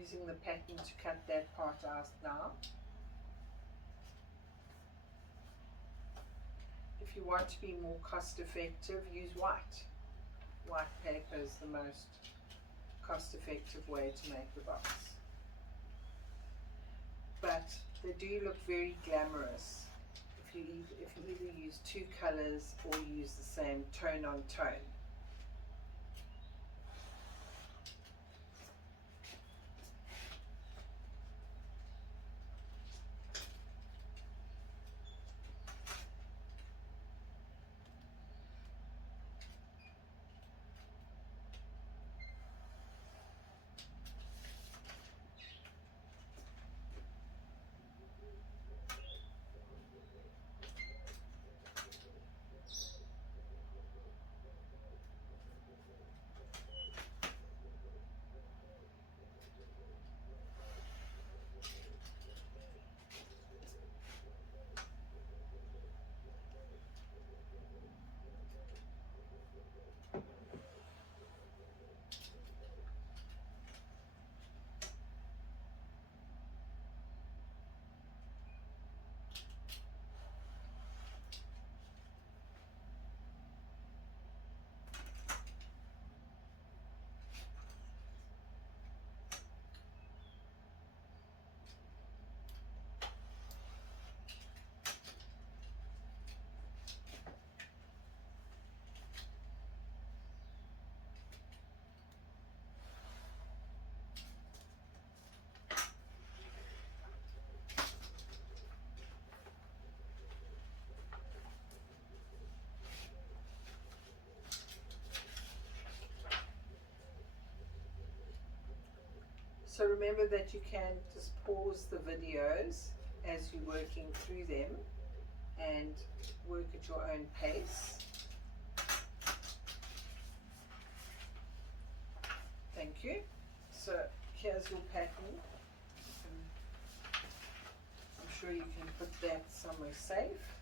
using the pattern to cut that part out now. If you want to be more cost effective, use white. White paper is the most cost effective way to make the box. But they do look very glamorous if you either use two colors or use the same tone on tone. So remember that you can just pause the videos as you're working through them and work at your own pace. Thank you. So here's your pattern. I'm sure you can put that somewhere safe.